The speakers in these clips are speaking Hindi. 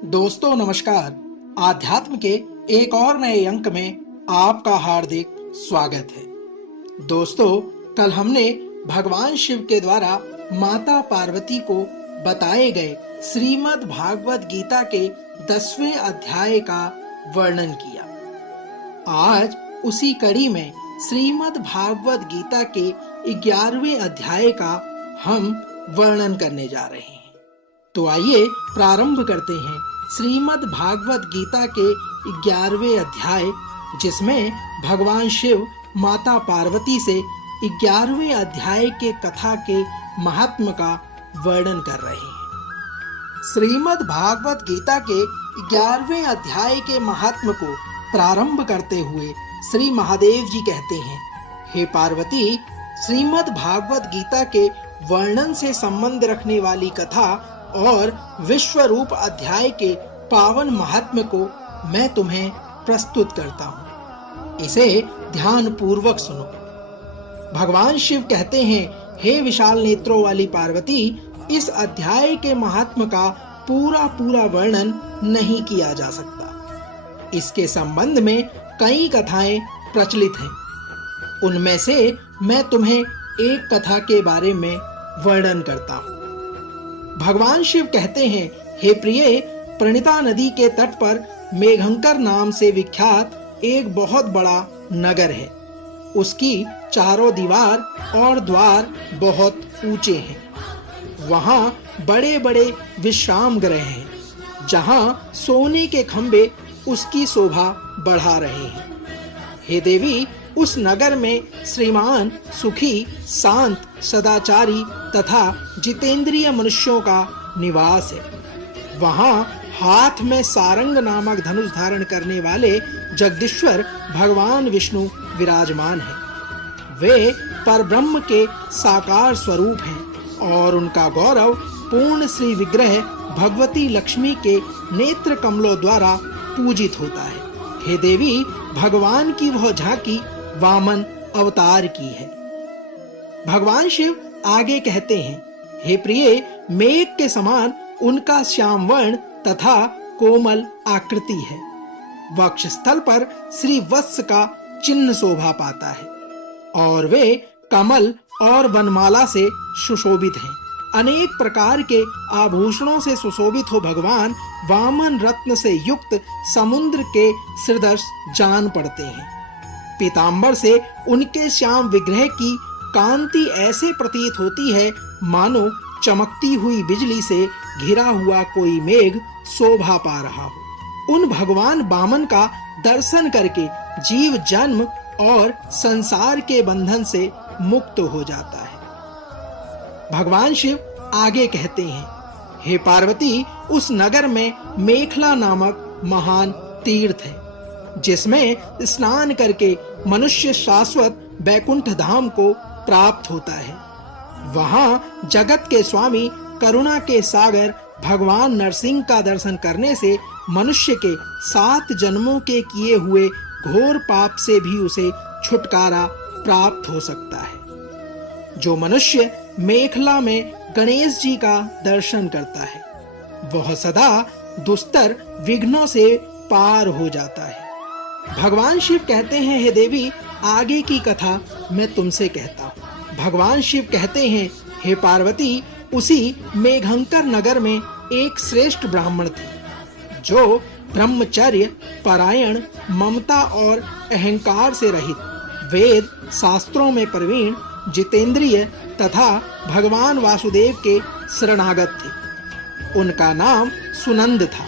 दोस्तों नमस्कार। आध्यात्म के एक और नए अंक में आपका हार्दिक स्वागत है। दोस्तों, कल हमने भगवान शिव के द्वारा माता पार्वती को बताए गए श्रीमद् भागवत गीता के 10वें अध्याय का वर्णन किया। आज उसी कड़ी में श्रीमद् भागवत गीता के 11वें अध्याय का हम वर्णन करने जा रहे हैं। तो आइए प्रारंभ करते हैं श्रीमद् भागवत गीता के 11वें अध्याय, जिसमें भगवान शिव माता पार्वती से 11वें अध्याय के कथा के महात्म का वर्णन कर रहे हैं। श्रीमद् भागवत गीता के 11वें अध्याय के महात्म को प्रारंभ करते हुए श्री महादेव जी कहते हैं, हे पार्वती, श्रीमद् भागवत गीता के वर्णन से संबंध रखने वाली कथा और विश्व रूप अध्याय के पावन महात्म्य को मैं तुम्हें प्रस्तुत करता हूँ। इसे ध्यान पूर्वक सुनो। भगवान शिव कहते हैं, हे विशाल नेत्रों वाली पार्वती, इस अध्याय के महात्म्य का पूरा वर्णन नहीं किया जा सकता। इसके संबंध में कई कथाएं प्रचलित हैं। उनमें से मैं तुम्हें एक कथा के बारे में वर्णन करता हूँ। भगवान शिव कहते हैं, हे प्रिय, प्रणिता नदी के तट पर मेघंकर नाम से विख्यात एक बहुत बड़ा नगर है। उसकी चारों दीवार और द्वार बहुत ऊंचे हैं। वहां बड़े बड़े विश्राम गृह हैं, जहां सोने के खंबे उसकी शोभा बढ़ा रहे हैं। हे देवी, उस नगर में श्रीमान, सुखी, शांत, सदाचारी तथा जितेंद्रिय मनुष्यों का निवास है। वहां हाथ में सारंग नामक धनुष धारण करने वाले जगदीश्वर भगवान विष्णु विराजमान हैं। वे परब्रह्म के साकार स्वरूप हैं और उनका गौरव पूर्ण श्री विग्रह भगवती लक्ष्मी के नेत्र कमलों द्वारा पूजित होता है। हे देवी, भगवान की वह झांकी वामन अवतार की है। भगवान शिव आगे कहते हैं, हे प्रिय, मेघ के समान उनका श्याम वर्ण तथा कोमल आकृति है। वक्षस्थल पर श्री वत्स का चिन्ह शोभा पाता है और वे कमल और वनमाला से सुशोभित हैं। अनेक प्रकार के आभूषणों से सुशोभित हो भगवान वामन रत्न से युक्त समुद्र के सदृश जान पड़ते हैं। पीतांबर से उनके श्याम विग्रह की कांति ऐसे प्रतीत होती है मानो चमकती हुई बिजली से घिरा हुआ कोई मेघ शोभा पा रहा हो। उन भगवान वामन का दर्शन करके जीव जन्म और संसार के बंधन से मुक्त हो जाता है। भगवान शिव आगे कहते हैं, हे पार्वती, उस नगर में मेखला नामक महान तीर्थ है, जिसमें स्नान करके मनुष्य शाश्वत बैकुंठ धाम को प्राप्त होता है। वहां जगत के स्वामी, करुणा के सागर भगवान नरसिंह का दर्शन करने से मनुष्य के 7 जन्मों के किए हुए घोर पाप से भी उसे छुटकारा प्राप्त हो सकता है। जो मनुष्य मेखला में गणेश जी का दर्शन करता है, वह सदा दुस्तर विघ्नों से पार हो जाता है। भगवान शिव कहते हैं, हे देवी, आगे की कथा मैं तुमसे कहता हूँ। भगवान शिव कहते हैं, हे पार्वती, उसी मेघंकर नगर में एक श्रेष्ठ ब्राह्मण थे, जो ब्रह्मचर्य परायण, ममता और अहंकार से रहित, वेद शास्त्रों में प्रवीण, जितेंद्रिय तथा भगवान वासुदेव के शरणागत थे। उनका नाम सुनंद था।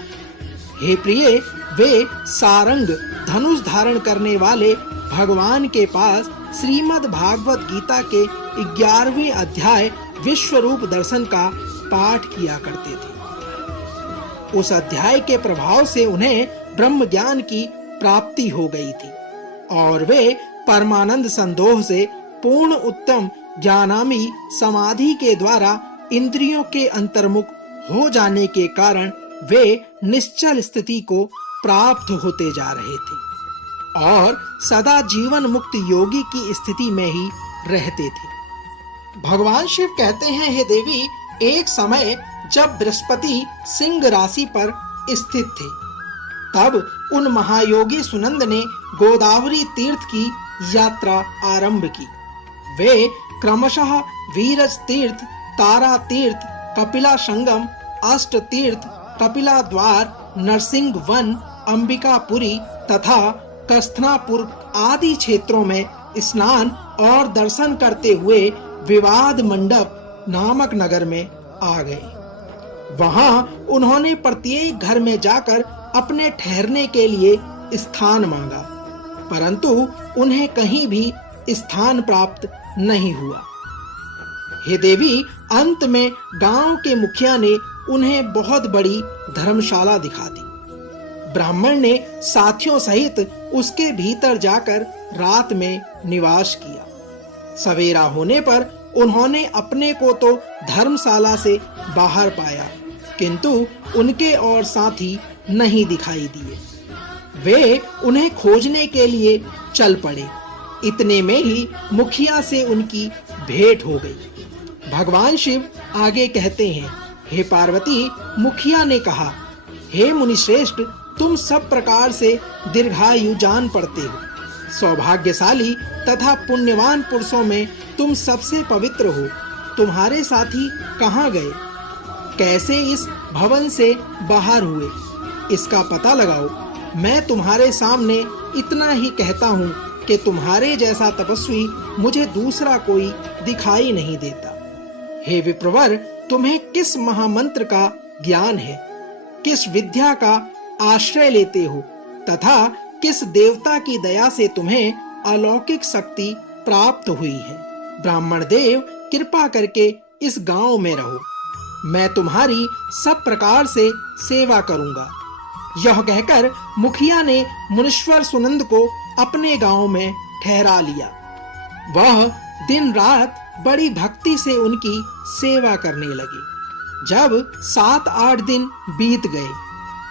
हे प्रिय, वे सारंग धनुष धारण करने वाले भगवान के पास श्रीमद् भागवत गीता के 11वें अध्याय विश्व रूप दर्शन का पाठ किया करते थे। उस अध्याय के प्रभाव से उन्हें ब्रह्म ज्ञान की प्राप्ति हो गई थी और वे परमानंद संदोह से पूर्ण उत्तम ज्ञानामी समाधि के द्वारा इंद्रियों के अंतर्मुख हो जाने के कारण वे निश्चल स्थिति को प्राप्त होते जा रहे थे और सदा जीवन मुक्त योगी की स्थिति में ही रहते थे। भगवान शिव कहते हैं, हे देवी, एक समय जब बृहस्पति सिंह राशि पर स्थित थे। तब उन महायोगी सुनंद ने गोदावरी तीर्थ की यात्रा आरंभ की। वे क्रमशः वीरज तीर्थ, तारा तीर्थ, कपिला संगम, अष्ट तीर्थ, कपिला द्वार, नरसिंह वन, अंबिकापुरी तथा कस्थनापुर आदि क्षेत्रों में स्नान और दर्शन करते हुए विवाद मंडप नामक नगर में आ गए। वहां उन्होंने प्रत्येक घर में जाकर अपने ठहरने के लिए स्थान मांगा, परंतु उन्हें कहीं भी स्थान प्राप्त नहीं हुआ। हे देवी, अंत में गांव के मुखिया ने उन्हें बहुत बड़ी धर्मशाला दिखा दी। ब्राह्मण ने साथियों सहित उसके भीतर जाकर रात में निवास किया। सवेरा होने पर उन्होंने अपने को तो धर्मशाला से बाहर पाया, किंतु उनके और साथी नहीं दिखाई दिए। वे उन्हें खोजने के लिए चल पड़े। इतने में ही मुखिया से उनकी भेंट हो गई। भगवान शिव आगे कहते हैं, हे पार्वती, मुखिया ने कहा, हे मुनिश्रेष्ठ, तुम सब प्रकार से दीर्घायु जान पड़ते हो। सौभाग्यशाली तथा पुण्यवान पुरुषों में तुम सबसे पवित्र हो। तुम्हारे साथी कहाँ गए? कैसे इस भवन से बाहर हुए? इसका पता लगाओ। मैं तुम्हारे सामने इतना ही कहता हूँ कि तुम्हारे जैसा तपस्वी मुझे दूसरा कोई दिखाई नहीं देता। हे विप्रवर, तुम्हें किस महामंत्र का ज्ञान है? किस विद्या का आश्रय लेते हो तथा किस देवता की दया से तुम्हें अलौकिक शक्ति प्राप्त हुई है? ब्राह्मण देव, कृपा करके इस गांव में रहो। मैं तुम्हारी सब प्रकार से सेवा करूंगा। यह कहकर मुखिया ने मुनीश्वर सुनंद को अपने गांव में ठहरा लिया। वह दिन रात बड़ी भक्ति से उनकी सेवा करने लगे। जब 7-8 दिन बीत गए,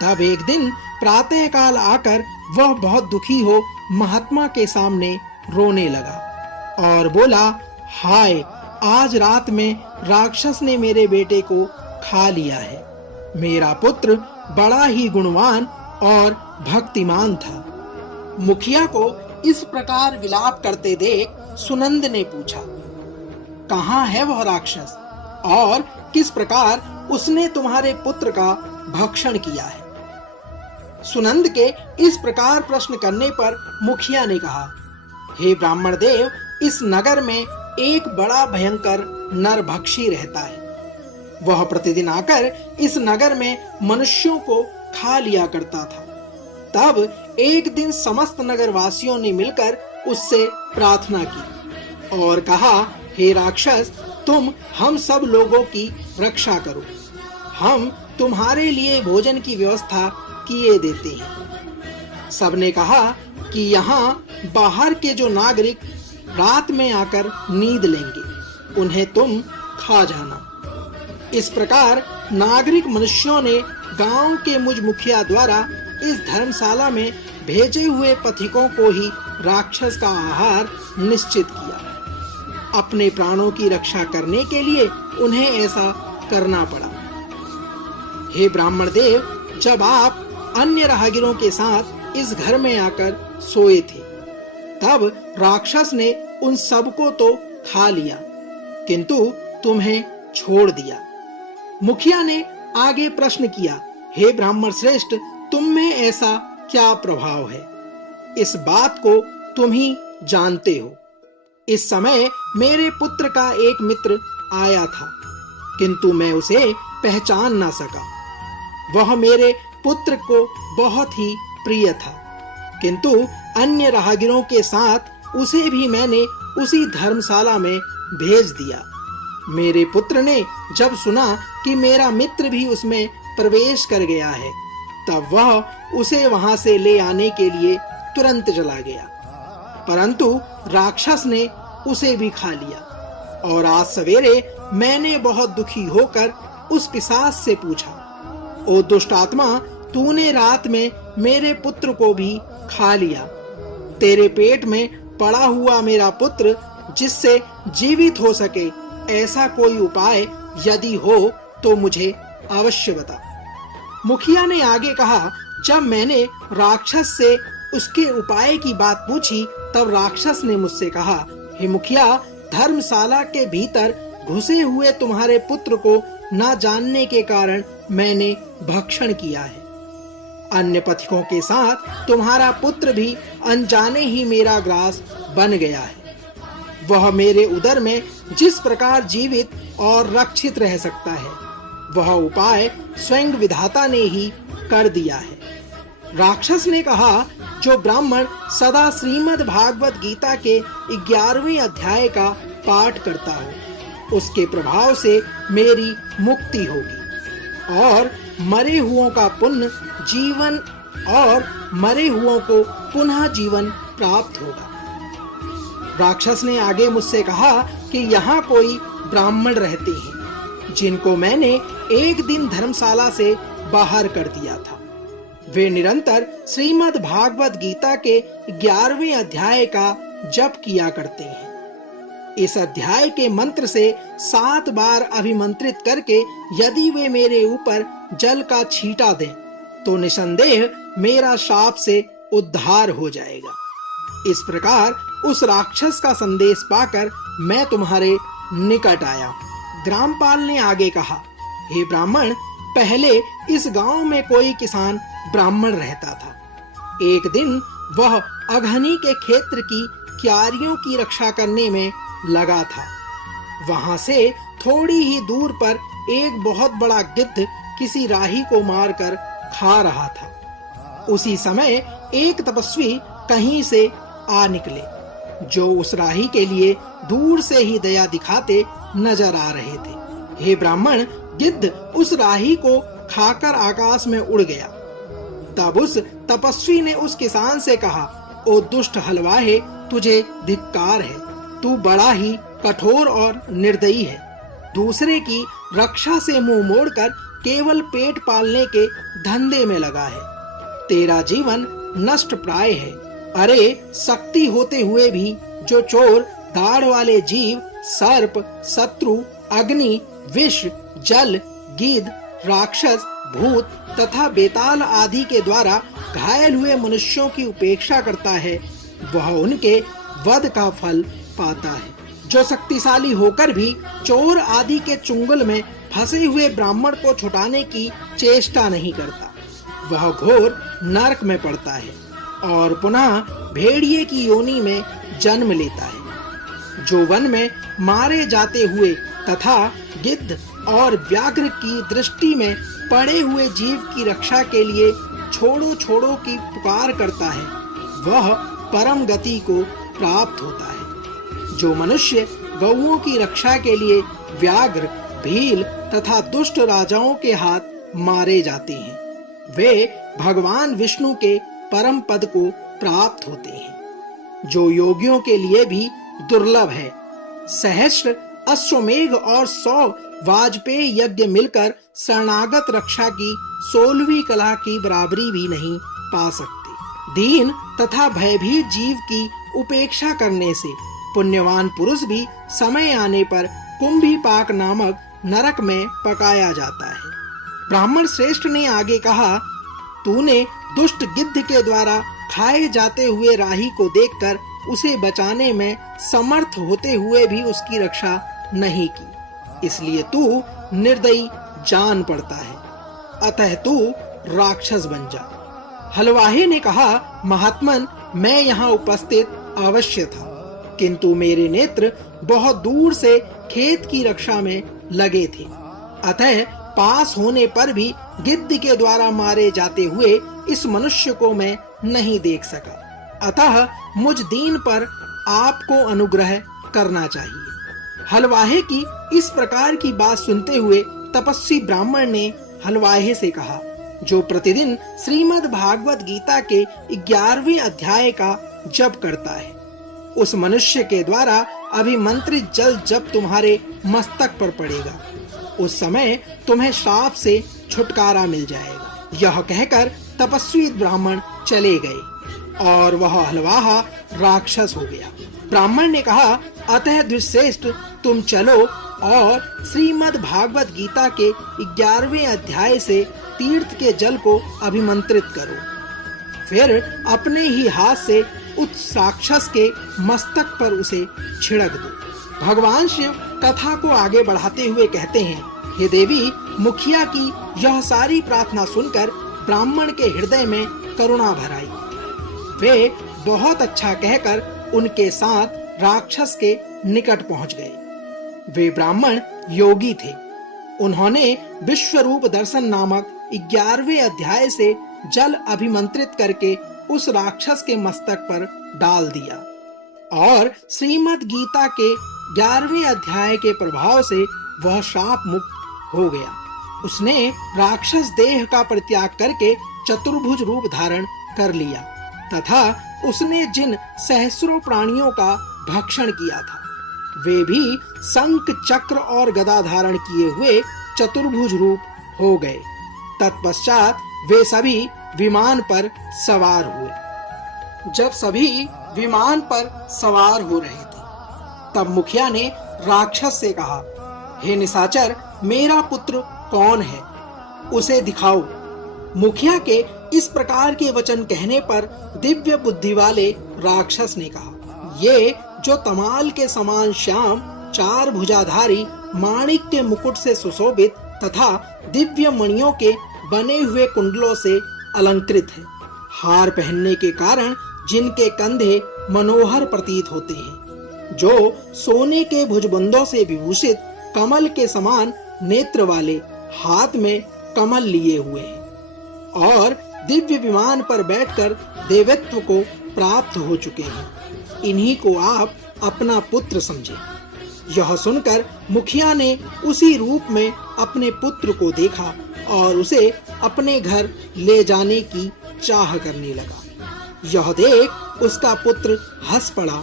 तब एक दिन प्रातःकाल आकर वह बहुत दुखी हो महात्मा के सामने रोने लगा और बोला, हाय, आज रात में राक्षस ने मेरे बेटे को खा लिया है। मेरा पुत्र बड़ा ही गुणवान और भक्तिमान था। मुखिया को इस प्रकार विलाप करते देख सुनंद ने पूछा, कहाँ है वह राक्षस और किस प्रकार उसने तुम्हारे पुत्र का भक्षण किया है? सुनंद के इस प्रकार प्रश्न करने पर मुखिया ने कहा, हे ब्राह्मण देव, इस नगर में एक बड़ा भयंकर नरभक्षी रहता है। वह प्रतिदिन आकर इस नगर में मनुष्यों को खा लिया करता था। तब एक दिन समस्त नगर वासियों ने मिलकर उससे प्रार्थना की और कहा, हे राक्षस, तुम हम सब लोगों की रक्षा करो। हम तुम्हारे लिए भोजन की व्यवस्था किए देते हैं। सबने कहा कि यहाँ बाहर के जो नागरिक रात में आकर नींद लेंगे, उन्हें तुम खा जाना। इस प्रकार नागरिक मनुष्यों ने गांव के मुझ मुखिया द्वारा इस धर्मशाला में भेजे हुए पथिकों को ही राक्षस का आहार निश्चित किया। अपने प्राणों की रक्षा करने के लिए उन्हें ऐसा करना पड़ा। हे ब्राह्मण देव, जब आप अन्य राहगीरों के साथ इस घर में आकर सोए थे, तब राक्षस ने उन सबको तो खा लिया, किंतु तुम्हें छोड़ दिया। मुखिया ने आगे प्रश्न किया, हे ब्राह्मण श्रेष्ठ, तुम में ऐसा क्या प्रभाव है? इस बात को तुम ही जानते हो। इस समय मेरे पुत्र का एक मित्र आया था, किंतु मैं उसे पहचान ना सका। वह मेरे पुत्र को बहुत ही प्रिय था, किंतु अन्य राहगीरों के साथ उसे भी मैंने उसी धर्मशाला में भेज दिया। मेरे पुत्र ने जब सुना कि मेरा मित्र भी उसमें प्रवेश कर गया है, तब वह उसे वहां से ले आने के लिए तुरंत चला गया, परंतु राक्षस ने उसे भी खा लिया। और आज सवेरे मैंने बहुत दुखी होकर उस पिशाच से पूछा, ओ दुष्ट आत्मा, तूने रात में मेरे पुत्र को भी खा लिया। तेरे पेट में पड़ा हुआ मेरा पुत्र जिससे जीवित हो सके, ऐसा कोई उपाय यदि हो तो मुझे अवश्य बता। मुखिया ने आगे कहा, जब मैंने राक्षस से उसके उपाय की बात पूछी तब राक्षस ने मुझसे कहा, हे मुखिया, धर्मशाला के भीतर घुसे हुए तुम्हारे पुत्र को न जानने के कारण मैंने भक्षण किया है। अन्य पथिकों के साथ तुम्हारा पुत्र भी अनजाने ही मेरा ग्रास बन गया है। वह मेरे उदर में जिस प्रकार जीवित और रक्षित रह सकता है, वह उपाय स्वयं विधाता ने ही कर दिया है। राक्षस ने कहा, जो ब्राह्मण सदा श्रीमद् भागवत गीता के 11वें अध्याय का पाठ करता हो, उसके प्रभाव से मेरी मुक्ति होगी और मरे हुओं का पुण्य जीवन और मरे हुओं को पुनः जीवन प्राप्त होगा। राक्षस ने आगे मुझसे कहा कि यहाँ कोई ब्राह्मण रहते हैं जिनको मैंने एक दिन धर्मशाला से बाहर कर दिया था। वे निरंतर श्रीमद् भागवत गीता के 11वें अध्याय का जप किया करते हैं। इस अध्याय के मंत्र से 7 बार अभिमंत्रित करके यदि वे मेरे ऊपर जल का छींटा दें तो निसंदेह मेरा शाप से उद्धार हो जाएगा। इस प्रकार उस राक्षस का संदेश पाकर मैं तुम्हारे निकट आया। ग्रामपाल ने आगे कहा, हे ब्राह्मण, पहले इस गांव में कोई किसान ब्राह्मण रहता था। एक दिन वह अघनी के क्षेत्र की क्यारियों की रक्षा करने में लगा था। वहां से थोड़ी ही दूर पर एक बहुत बड़ा गिद्ध किसी राही को मारकर खा रहा था। उसी समय एक तपस्वी कहीं से आ निकले, जो उस राही के लिए दूर से ही दया दिखाते नजर आ रहे थे। हे ब्राह्मण, गिद्ध उस राही को खाकर आकाश में उड़ गया। तब उस तपस्वी ने उस किसान से कहा, ओ दुष्ट हलवाहे, तुझे धिक्कार है। तू बड़ा ही कठोर और निर्दयी है। दूसरे की रक्षा से मुंह मोड़कर केवल पेट पालने के धंधे में लगा है। तेरा जीवन नष्ट प्राय है। अरे, शक्ति होते हुए भी जो चोर, दाढ़ वाले जीव, सर्प, शत्रु, अग्नि, विष, जल, गीध, राक्षस, भूत तथा बेताल आदि के द्वारा घायल हुए मनुष्यों की उपेक्षा करता है, वह उनके वध का फल पाता है। जो शक्तिशाली होकर भी चोर आदि के चुंगल में फंसे हुए ब्राह्मण को छुटाने की चेष्टा नहीं करता, वह घोर नरक में पड़ता है और पुनः भेड़िए की योनि में जन्म लेता है। जो वन में मारे जाते हुए तथा गिद्ध और व्याघ्र की दृष्टि में पड़े हुए जीव की रक्षा के लिए छोड़ो छोड़ो की पुकार करता है, वह परम गति को प्राप्त होता है। जो मनुष्य गौओं की रक्षा के लिए व्याघ्र, भील तथा दुष्ट राजाओं के हाथ मारे जाते हैं, वे भगवान विष्णु के परम पद को प्राप्त होते हैं, जो योगियों के लिए भी दुर्लभ है। सहस्र अश्वमेघ और 100 वाजपेय यज्ञ मिलकर शरणागत रक्षा की 16वीं कला की बराबरी भी नहीं पा सकते। दीन तथा भयभीत जीव की उपेक्षा करने से पुण्यवान पुरुष भी समय आने पर कुंभीपाक नामक नरक में पकाया जाता है। ब्राह्मण श्रेष्ठ ने आगे कहा, तूने दुष्ट गिद्ध के द्वारा खाए जाते हुए राही को देखकर उसे बचाने में समर्थ होते हुए भी उसकी रक्षा नहीं की, इसलिए तू निर्दयी जान पड़ता है। अतः तू राक्षस बन जा। हलवाहे ने कहा, महात्मन, मैं यहाँ उपस्थित अवश्य था, किंतु मेरे नेत्र बहुत दूर से खेत की रक्षा में लगे थे, अतः पास होने पर भी गिद्ध के द्वारा मारे जाते हुए इस मनुष्य को मैं नहीं देख सका। अतः मुझ दीन पर आपको अनुग्रह करना चाहिए। हलवाहे की इस प्रकार की बात सुनते हुए तपस्वी ब्राह्मण ने हलवाहे से कहा, जो प्रतिदिन श्रीमद् भागवत गीता के 11वें अध्याय का जप करता है, उस मनुष्य के द्वारा अभिमंत्रित जल जब तुम्हारे मस्तक पर पड़ेगा, उस समय तुम्हें श्राप से छुटकारा मिल जाएगा। यह कहकर तपस्वी ब्राह्मण चले गए और वह हलवाहा राक्षस हो गया। ब्राह्मण ने कहा, अतः द्विश्रेष्ठ, तुम चलो और श्रीमद् भागवत गीता के 11वें अध्याय से तीर्थ के जल को अभिमंत्रित करो, फिर अपने ही हाथ से उस राक्षस के मस्तक पर उसे छिड़क दो। भगवान शिव कथा को आगे बढ़ाते हुए कहते हैं, हे देवी, मुखिया की यह सारी प्रार्थना सुनकर ब्राह्मण के हृदय में करुणा भर आई। वे बहुत अच्छा कहकर उनके साथ राक्षस के निकट पहुंच गए। वे ब्राह्मण योगी थे। उन्होंने विश्वरूप दर्शन नामक 11वें अध्याय से जल अभिमंत्रित करके उस राक्षस के मस्तक पर डाल दिया और श्रीमद् गीता के 11वें अध्याय के प्रभाव से वह शाप मुक्त हो गया। उसने राक्षस देह का परित्याग करके चतुर्भुज रूप धारण कर लिया तथा उसने जिन सहस्रों प्राणियों का भक्षण किया था वे भी शंख चक्र और गदा धारण किए हुए चतुर्भुज रूप हो गए। तत्पश्चात वे सभी विमान पर सवार हुए। जब सभी विमान पर सवार हो रहे थे तब मुखिया ने राक्षस से कहा, हे निशाचर, मेरा पुत्र कौन है, उसे दिखाओ। मुखिया के इस प्रकार के वचन कहने पर दिव्य बुद्धि वाले राक्षस ने कहा, ये जो तमाल के समान श्याम 4 भुजाधारी माणिक के मुकुट से सुशोभित तथा दिव्य मणियों के बने हुए कुंडलों से अलंकृत है, हार पहनने के कारण जिनके कंधे मनोहर प्रतीत होते हैं, जो सोने के भुजबंदों से विभूषित कमल के समान नेत्र वाले, हाथ में कमल लिए हुए हैं और दिव्य विमान पर बैठकर देवत्व को प्राप्त हो चुके हैं, इन्हीं को आप अपना पुत्र समझे। यह सुनकर मुखिया ने उसी रूप में अपने पुत्र को देखा और उसे अपने घर ले जाने की चाह करने लगा। यह देख उसका पुत्र हंस पड़ा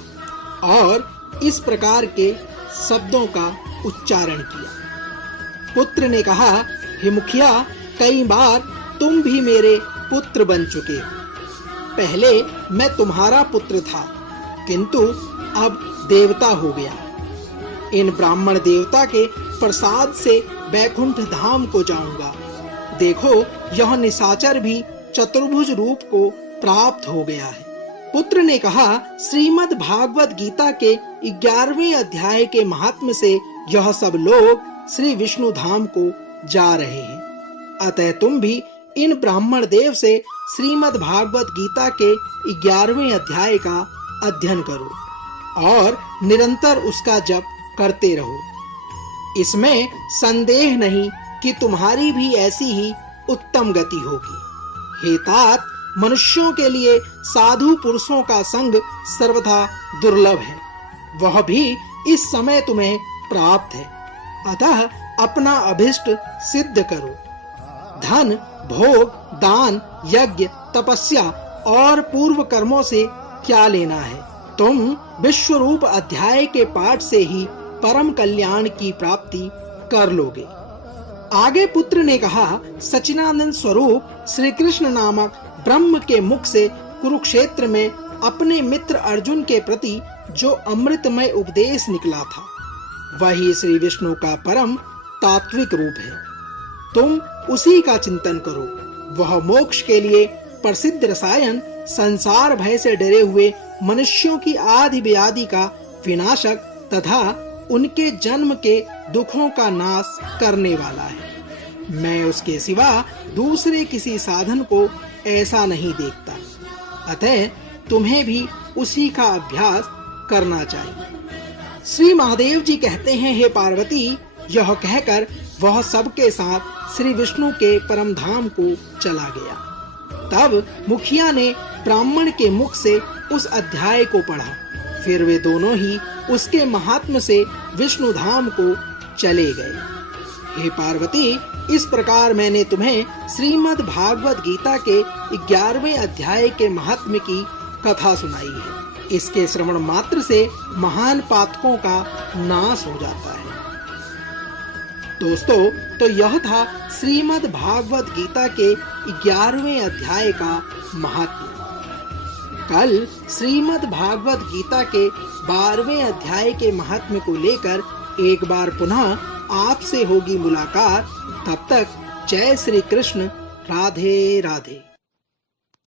और इस प्रकार के शब्दों का उच्चारण किया। पुत्र ने कहा, हे मुखिया, कई बार तुम भी मेरे पुत्र बन चुके हो। पहले मैं तुम्हारा पुत्र था, किंतु अब देवता हो गया। इन ब्राह्मण देवता के प्रसाद से बैकुंठ धाम को जाऊंगा। देखो, यह निशाचर भी चतुर्भुज रूप को प्राप्त हो गया है। पुत्र ने कहा, श्रीमद् भागवत गीता के 11वें अध्याय के महात्म्य से यह सब लोग श्री विष्णु धाम को जा रहे हैं। अतः तुम भी इन ब्राह्मण देव से श्रीमद् भागवत गीता के 11वें अध्याय का अध्ययन करो और निरंतर उसका जप करते रहो। इसमें संदेह नहीं कि तुम्हारी भी ऐसी ही उत्तम गति होगी। हे तात, मनुष्यों के लिए साधु पुरुषों का संग सर्वथा दुर्लभ है, वह भी इस समय तुम्हें प्राप्त है। अतः अपना अभिष्ट सिद्ध करो। धन, भोग, दान, यज्ञ, तपस्या और पूर्व कर्मों से क्या लेना है? तुम विश्वरूप अध्याय के पाठ से ही परम कल्याण की प्राप्ति कर लोगे। आगे पुत्र ने कहा, सच्चिदानंद स्वरूप श्री कृष्ण नामक ब्रह्म के मुख से कुरुक्षेत्र में अपने मित्र अर्जुन के प्रति जो अमृतमय उपदेश निकला था, वही श्री विष्णु का परम तात्विक रूप है। तुम उसी का चिंतन करो। वह मोक्ष के लिए प्रसिद्ध रसायन, संसार भय से डरे हुए मनुष्यों की आदि व्याधि का विनाशक तथा उनके जन्म के दुखों का नाश करने वाला है। मैं उसके सिवा दूसरे किसी साधन को ऐसा नहीं देखता। अतः तुम्हें भी उसी का अभ्यास करना चाहिए। श्री महादेव जी कहते हैं, हे पार्वती, यह कहकर वह सबके साथ श्री विष्णु के परम धाम को चला गया। तब मुखिया ने ब्राह्मण के मुख से उस अध्याय को पढ़ा। फिर वे दोनों ही उसके महात्म्य से विष्णु धाम को चले गए। हे पार्वती, इस प्रकार मैंने तुम्हें श्रीमद् भागवत गीता के 11वें अध्याय के महात्म्य की कथा सुनाई है। इसके श्रवण मात्र से महान पातकों का नाश हो जाता है। दोस्तों, तो यह था श्रीमद् भागवत गीता के 11वें अध्याय का महात्म्य। कल श्रीमद् भागवत गीता के 12वें अध्याय के महात्म्य को लेकर एक बार पुनः आपसे होगी मुलाकात। तब तक जय श्री कृष्ण, राधे राधे।